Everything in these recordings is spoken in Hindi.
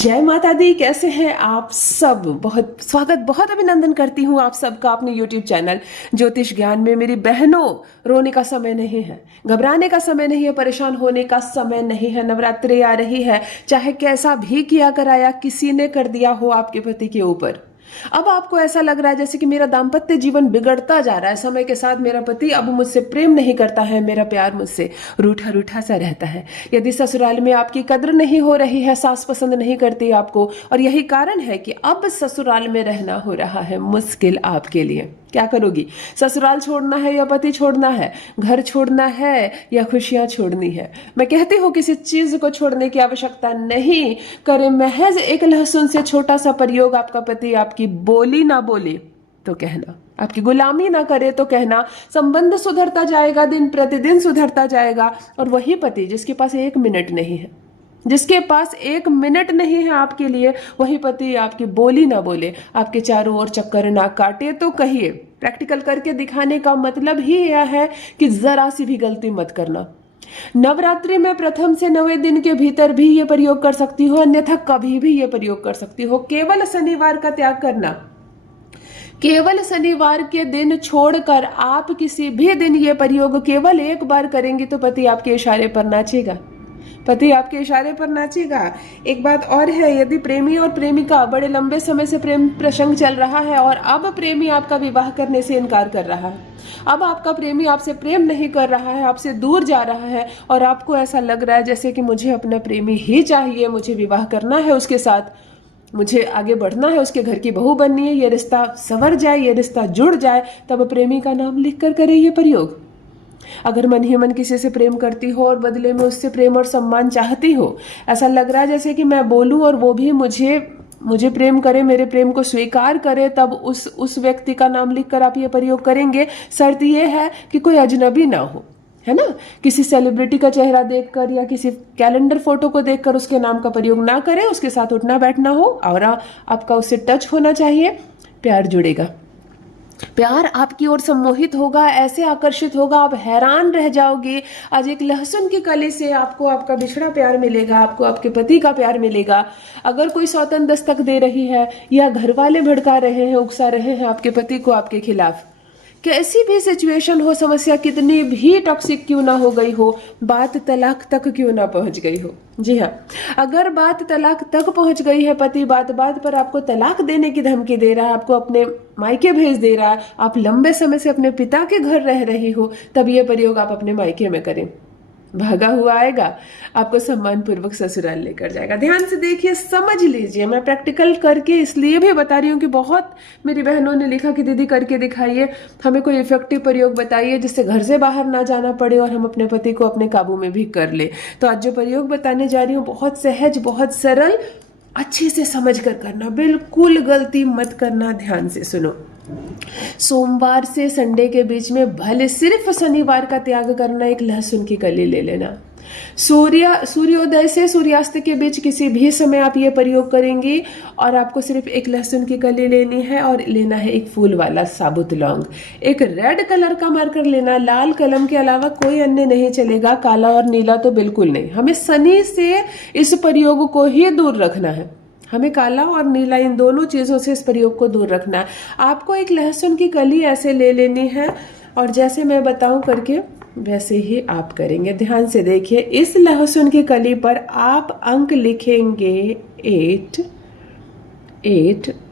जय माता दी। कैसे हैं आप सब? बहुत स्वागत, बहुत अभिनंदन करती हूँ आप सबका अपने YouTube चैनल ज्योतिष ज्ञान में। मेरी बहनों, रोने का समय नहीं है, घबराने का समय नहीं है, परेशान होने का समय नहीं है। नवरात्रि आ रही है, चाहे कैसा भी किया कराया किसी ने कर दिया हो आपके पति के ऊपर, अब आपको ऐसा लग रहा है जैसे कि मेरा दाम्पत्य जीवन बिगड़ता जा रहा है समय के साथ, मेरा पति अब मुझसे प्रेम नहीं करता है, मेरा प्यार मुझसे रूठा रूठा सा रहता है। यदि ससुराल में आपकी कद्र नहीं हो रही है, सास पसंद नहीं करती आपको, और यही कारण है कि अब ससुराल में रहना हो रहा है मुश्किल आपके लिए, क्या करोगी? ससुराल छोड़ना है या पति छोड़ना है? घर छोड़ना है या खुशियां छोड़नी है? मैं कहती हूँ किसी चीज को छोड़ने की आवश्यकता नहीं। करे महज एक लहसुन से छोटा सा प्रयोग आपका पति आपकी बोली ना बोले तो कहना, आपकी गुलामी ना करे तो कहना, संबंध सुधरता जाएगा, दिन प्रतिदिन सुधरता जाएगा। और वही पति जिसके पास 1 मिनट नहीं है, जिसके पास 1 मिनट नहीं है आपके लिए, वही पति आपकी बोली ना बोले, आपके चारों ओर चक्कर ना काटे तो कहिए। प्रैक्टिकल करके दिखाने का मतलब ही यह है कि जरा सी भी गलती मत करना। नवरात्रि में प्रथम से 9वें दिन के भीतर भी ये प्रयोग कर सकती हो, अन्यथा कभी भी ये प्रयोग कर सकती हो। केवल शनिवार का त्याग करना, केवल शनिवार के दिन छोड़कर आप किसी भी दिन ये प्रयोग केवल 1 बार करेंगी तो पति आपके इशारे पर नाचेगा, पति आपके इशारे पर नाचेगा। एक बात और है, यदि प्रेमी और प्रेमिका बड़े लंबे समय से प्रेम प्रसंग चल रहा है और अब प्रेमी आपका विवाह करने से इनकार कर रहा है, अब आपका प्रेमी आपसे प्रेम नहीं कर रहा है, आपसे दूर जा रहा है, और आपको ऐसा लग रहा है जैसे कि मुझे अपना प्रेमी ही चाहिए, मुझे विवाह करना है उसके साथ, मुझे आगे बढ़ना है, उसके घर की बहू बननी है, ये रिश्ता संवर जाए, ये रिश्ता जुड़ जाए, तब प्रेमी का नाम लिख कर करे ये प्रयोग। अगर मन ही मन किसी से प्रेम करती हो और बदले में उससे प्रेम और सम्मान चाहती हो, ऐसा लग रहा है जैसे कि मैं बोलूं और वो भी मुझे प्रेम करे, मेरे प्रेम को स्वीकार करे, तब उस व्यक्ति का नाम लिखकर आप ये प्रयोग करेंगे। शर्त ये है कि कोई अजनबी ना हो, है ना? किसी सेलिब्रिटी का चेहरा देखकर या किसी कैलेंडर फोटो को देखकर उसके नाम का प्रयोग ना करें, उसके साथ उठना बैठना हो और आपका उससे टच होना चाहिए। प्यार जुड़ेगा, प्यार आपकी ओर सम्मोहित होगा, ऐसे आकर्षित होगा, आप हैरान रह जाओगे। आज एक लहसुन की कली से आपको आपका बिछड़ा प्यार मिलेगा, आपको आपके पति का प्यार मिलेगा। अगर कोई सौतन दस्तक दे रही है या घर वाले भड़का रहे हैं, उकसा रहे हैं आपके पति को आपके खिलाफ, कैसी भी सिचुएशन हो, समस्या कितनी भी टॉक्सिक क्यों ना हो गई हो, बात तलाक तक क्यों ना पहुंच गई हो, जी हाँ, अगर बात तलाक तक पहुंच गई है, पति बात बात पर आपको तलाक देने की धमकी दे रहा है, आपको अपने मायके भेज दे रहा है, आप लंबे समय से अपने पिता के घर रह रही हो, तब ये प्रयोग आप अपने मायके में करें। भागा हुआ आएगा, आपको सम्मान पूर्वक ससुराल लेकर जाएगा। ध्यान से देखिए, समझ लीजिए। मैं प्रैक्टिकल करके इसलिए भी बता रही हूँ कि बहुत मेरी बहनों ने लिखा कि दीदी करके दिखाइए, हमें कोई इफेक्टिव प्रयोग बताइए जिससे घर से बाहर ना जाना पड़े और हम अपने पति को अपने काबू में भी कर ले। तो आज जो प्रयोग बताने जा रही हूँ बहुत सहज, बहुत सरल, अच्छे से समझ कर करना, बिल्कुल गलती मत करना। ध्यान से सुनो। सोमवार से संडे के बीच में भले सिर्फ शनिवार का त्याग करना, एक लहसुन की कली ले लेना। सूर्योदय से सूर्यास्त के बीच किसी भी समय आप ये प्रयोग करेंगी और आपको सिर्फ एक लहसुन की कली लेनी है और लेना है एक फूल वाला साबुत लौंग। एक रेड कलर का मार्कर लेना, लाल कलम के अलावा कोई अन्य नहीं चलेगा, काला और नीला तो बिल्कुल नहीं। हमें शनि से इस प्रयोग को ही दूर रखना है, हमें काला और नीला इन दोनों चीज़ों से इस प्रयोग को दूर रखना है। आपको एक लहसुन की कली ऐसे ले लेनी है और जैसे मैं बताऊं करके वैसे ही आप करेंगे। ध्यान से देखिए, इस लहसुन की कली पर आप अंक लिखेंगे 8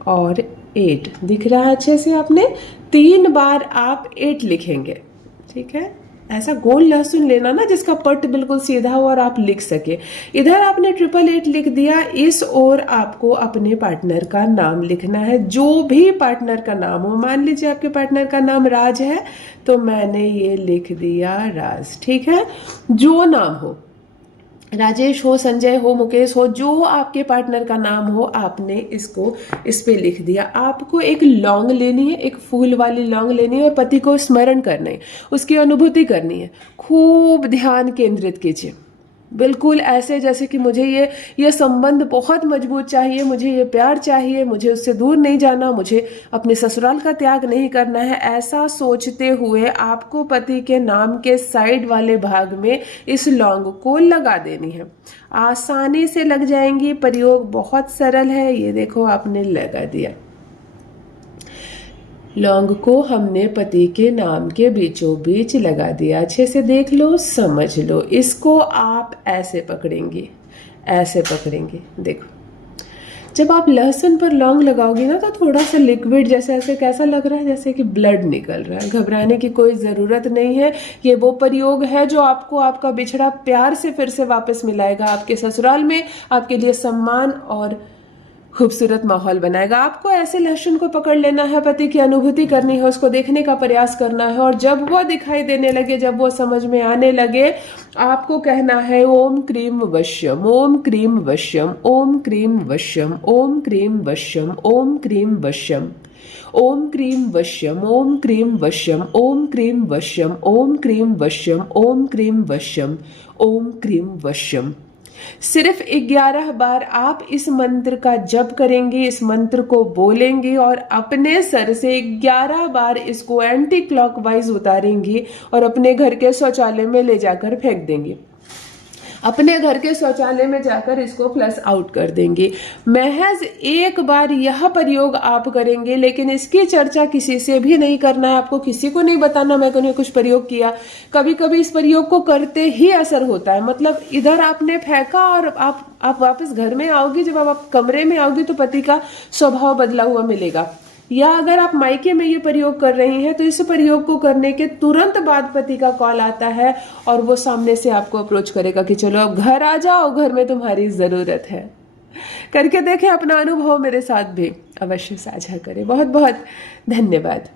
और 8। दिख रहा है अच्छे से? आपने 3 बार आप 8 लिखेंगे, ठीक है? ऐसा गोल लहसुन लेना ना जिसका पट बिल्कुल सीधा हो और आप लिख सके। इधर आपने 888 लिख दिया, इस ओर आपको अपने पार्टनर का नाम लिखना है, जो भी पार्टनर का नाम हो। मान लीजिए आपके पार्टनर का नाम राज है तो मैंने ये लिख दिया राज, ठीक है? जो नाम हो, राजेश हो, संजय हो, मुकेश हो, जो आपके पार्टनर का नाम हो, आपने इसको इस पे लिख दिया। आपको एक लौंग लेनी है, एक फूल वाली लौंग लेनी है और पति को स्मरण करना है, उसकी अनुभूति करनी है। खूब ध्यान केंद्रित कीजिए, बिल्कुल ऐसे जैसे कि मुझे ये संबंध बहुत मजबूत चाहिए, मुझे ये प्यार चाहिए, मुझे उससे दूर नहीं जाना, मुझे अपने ससुराल का त्याग नहीं करना है। ऐसा सोचते हुए आपको पति के नाम के साइड वाले भाग में इस लौंग को लगा देनी है। आसानी से लग जाएंगी, प्रयोग बहुत सरल है। ये देखो आपने लगा दिया। लौंग को हमने पति के नाम के बीचों बीच लगा दिया। अच्छे से देख लो, समझ लो। इसको आप ऐसे पकड़ेंगे, ऐसे पकड़ेंगे। देखो, जब आप लहसुन पर लौंग लगाओगे ना तो थोड़ा सा लिक्विड जैसे ऐसे कैसा लग रहा है, जैसे कि ब्लड निकल रहा है। घबराने की कोई ज़रूरत नहीं है। ये वो प्रयोग है जो आपको आपका बिछड़ा प्यार से फिर से वापस मिलाएगा, आपके ससुराल में आपके लिए सम्मान और खूबसूरत माहौल बनाएगा। आपको ऐसे लहसुन को पकड़ लेना है, पति की अनुभूति करनी है, उसको देखने का प्रयास करना है, और जब वो दिखाई देने लगे, जब वो समझ में आने लगे, आपको कहना है ओम क्रीम वश्यम, ओम क्रीम वश्यम, ओम क्रीम वश्यम, ओम क्रीम वश्यम, ओम क्रीम वश्यम, ओम क्रीम वश्यम, ओम क्रीम वश्यम, ओम क्रीम वश्यम, ओम क्रीम वश्यम, ओम क्रीम वश्यम, ओम क्रीम वश्यम। सिर्फ 11 बार आप इस मंत्र का जप करेंगे, इस मंत्र को बोलेंगे और अपने सर से 11 बार इसको एंटी क्लॉकवाइज उतारेंगे और अपने घर के शौचालय में ले जाकर फेंक देंगे। अपने घर के शौचालय में जाकर इसको फ्लश आउट कर देंगे। महज एक बार यह प्रयोग आप करेंगे, लेकिन इसकी चर्चा किसी से भी नहीं करना है। आपको किसी को नहीं बताना मैंने कुछ प्रयोग किया। कभी कभी इस प्रयोग को करते ही असर होता है। मतलब इधर आपने फेंका और आप वापस घर में आओगी, जब आप कमरे में आओगी तो पति का स्वभाव बदला हुआ मिलेगा। या अगर आप मायके में ये प्रयोग कर रही हैं तो इस प्रयोग को करने के तुरंत बाद पति का कॉल आता है और वो सामने से आपको अप्रोच करेगा कि चलो अब घर आ जाओ, घर में तुम्हारी ज़रूरत है। करके देखें, अपना अनुभव मेरे साथ भी अवश्य साझा करें। बहुत बहुत धन्यवाद।